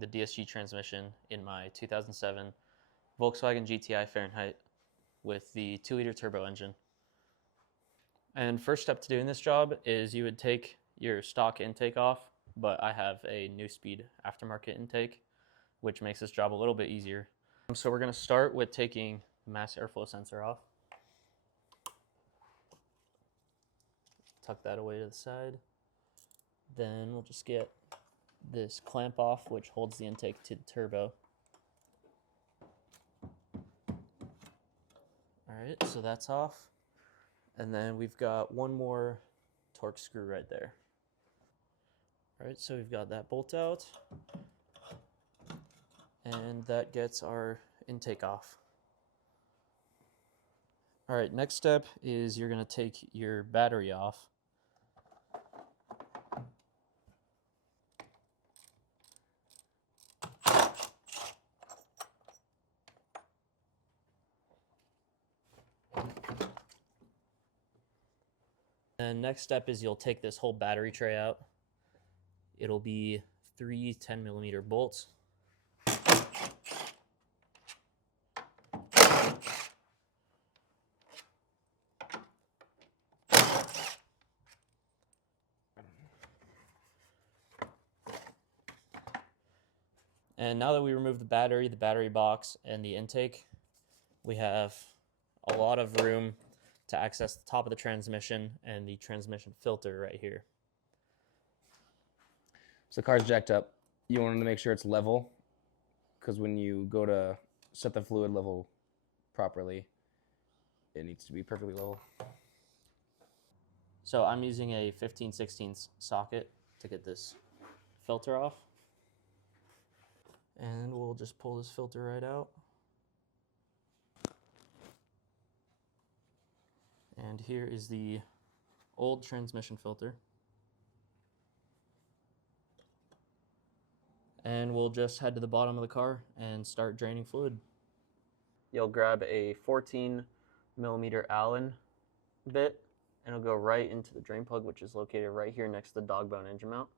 the DSG transmission in my 2007 Volkswagen GTI Fahrenheit with the 2-liter turbo engine. And first step to doing this job is you would take your stock intake off, but I have a New Speed aftermarket intake, which makes this job a little bit easier. So we're going to start with taking the mass airflow sensor off. Tuck that away to the side. Then we'll just get this clamp off, which holds the intake to the turbo. All right, so that's off. And then we've got one more torque screw right there. All right, so we've got that bolt out. And that gets our intake off. All right, next step is you're gonna take your battery off. And next step is you'll take this whole battery tray out. It'll be 3 10mm bolts. And now that we remove the battery box, and the intake, we have a lot of room to access the top of the transmission and the transmission filter right here. So the car's jacked up. You want to make sure it's level, because when you go to set the fluid level properly, it needs to be perfectly level. So I'm using a 15/16 socket to get this filter off. And we'll just pull this filter right out. And here is the old transmission filter. And we'll just head to the bottom of the car and start draining fluid. You'll grab a 14mm Allen bit, and it'll go right into the drain plug, which is located right here next to the dog bone engine mount.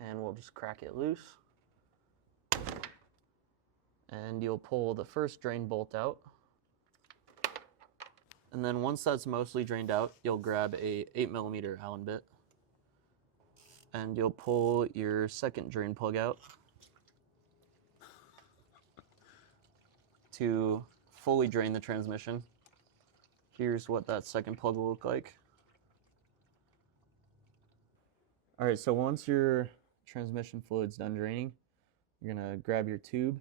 And we'll just crack it loose. And you'll pull the first drain bolt out. And then once that's mostly drained out, you'll grab a 8mm Allen bit. And you'll pull your second drain plug out to fully drain the transmission. Here's what that second plug will look like. All right, so once your transmission fluid's done draining, you're gonna grab your tube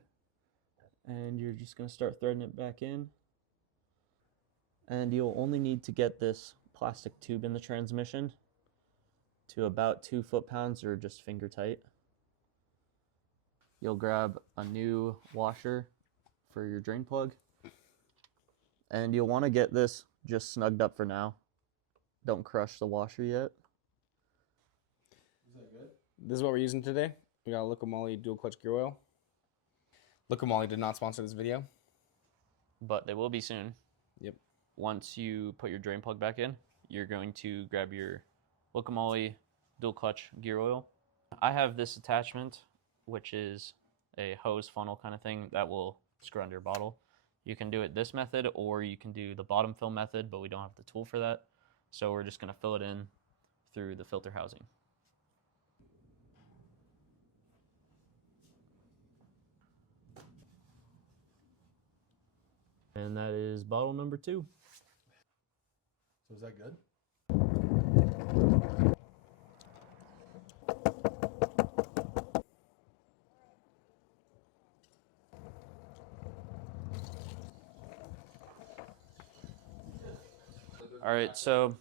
and you're just gonna start threading it back in. And you'll only need to get this plastic tube in the transmission to about 2 foot-pounds, or just finger tight. You'll grab a new washer for your drain plug. And you'll want to get this just snugged up for now. Don't crush the washer yet. Is that good? This is what we're using today. We got a Locomoly dual clutch gear oil. Locomoly did not sponsor this video, but they will be soon. Yep. Once you put your drain plug back in, you're going to grab your Locomoly dual clutch gear oil. I have this attachment, which is a hose funnel kind of thing that will screw under your bottle. You can do it this method, or you can do the bottom fill method, but we don't have the tool for that. So we're just going to fill it in through the filter housing. And that is bottle number 2. So is that good? All right, so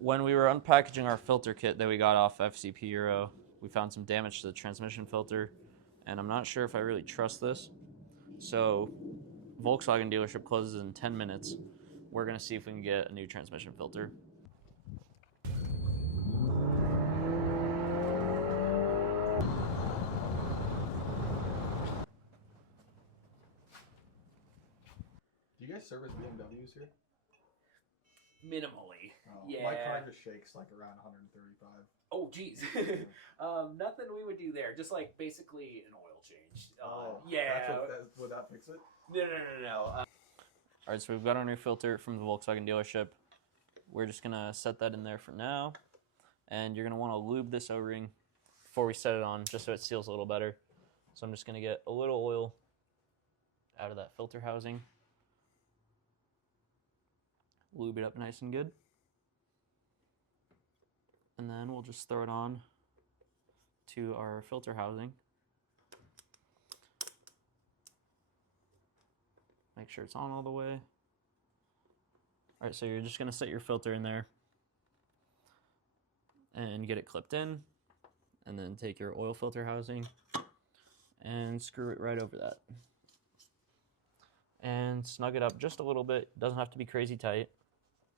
when we were unpackaging our filter kit that we got off FCP Euro, we found some damage to the transmission filter, and I'm not sure if I really trust this. So Volkswagen dealership closes in 10 minutes. We're gonna see if we can get a new transmission filter. Do you guys service BMWs here? minimally. Oh, Yeah. My car just shakes like around 135. Oh, geez. Nothing we would do there. Just like basically an oil change. Yeah. Would that fix it? No. All right, so we've got our new filter from the Volkswagen dealership. We're just gonna set that in there for now, and you're gonna want to lube this O-ring before we set it on, just so it seals a little better. So I'm just gonna get a little oil out of that filter housing, lube it up nice and good, and then we'll just throw it on to our filter housing. Make sure it's on all the way. All right, so you're just gonna set your filter in there and get it clipped in, and then take your oil filter housing and screw it right over that. And snug it up just a little bit. Doesn't have to be crazy tight.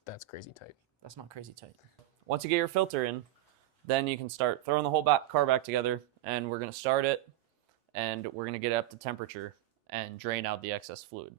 That's crazy tight. That's not crazy tight. Once you get your filter in, then you can start throwing the whole car back together, and we're gonna start it, and we're gonna get it up to temperature and drain out the excess fluid.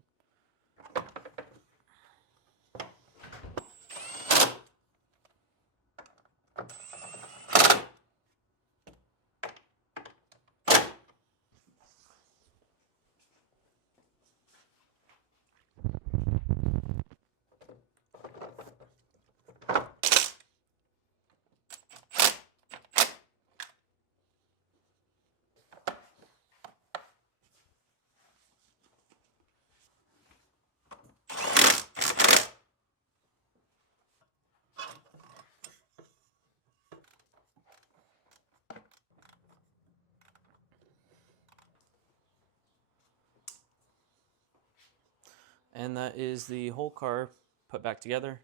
And that is the whole car put back together.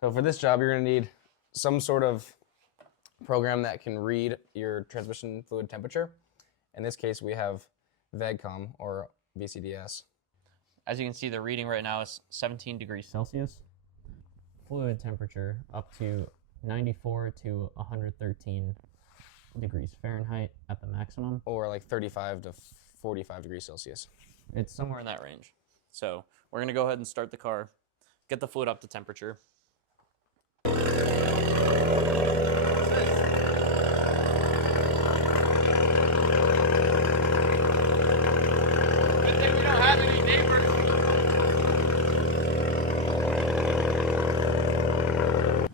So for this job, you're going to need some sort of program that can read your transmission fluid temperature. In this case, we have VAGCOM or VCDS. As you can see, the reading right now is 17 degrees Celsius. Fluid temperature up to 94 to 113 degrees Fahrenheit at the maximum. Or like 35 to 45 degrees Celsius. It's somewhere in that range. So we're gonna go ahead and start the car, get the fluid up to temperature.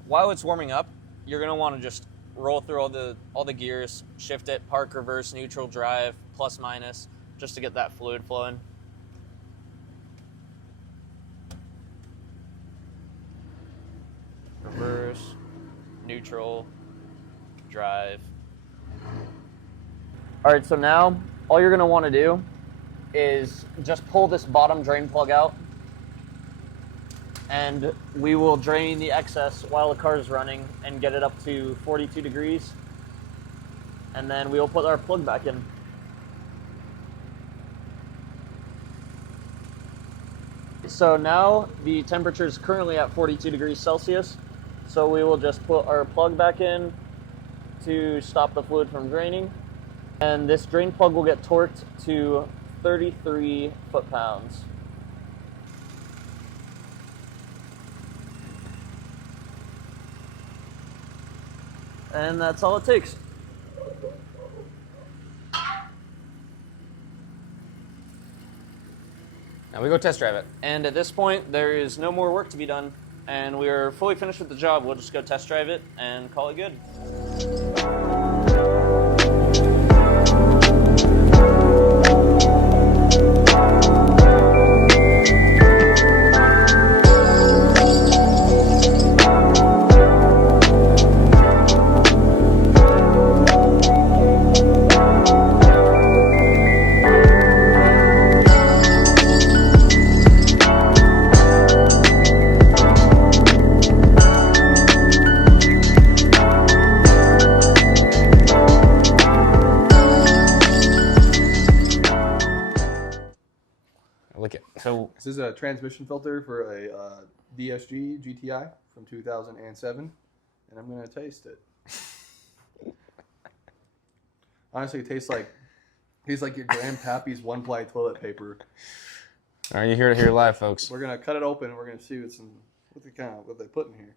While it's warming up, you're gonna want to just roll through all the gears, shift it, park, reverse, neutral, drive, plus, minus, just to get that fluid flowing. Reverse, neutral, drive. All right, so now all you're gonna want to do is just pull this bottom drain plug out, and we will drain the excess while the car is running and get it up to 42 degrees. And then we will put our plug back in. So now the temperature is currently at 42 degrees Celsius. So we will just put our plug back in to stop the fluid from draining. And this drain plug will get torqued to 33 foot-pounds. And that's all it takes. Now we go test drive it. And at this point, there is no more work to be done, and we are fully finished with the job. We'll just go test drive it and call it good. Lick it. So This is a transmission filter for a VSG GTI from 2007, and I'm gonna taste it. Honestly, it tastes like your grandpappy's one-ply toilet paper. All right, you hear it here live, folks. We're gonna cut it open. And we're gonna see what they put in here.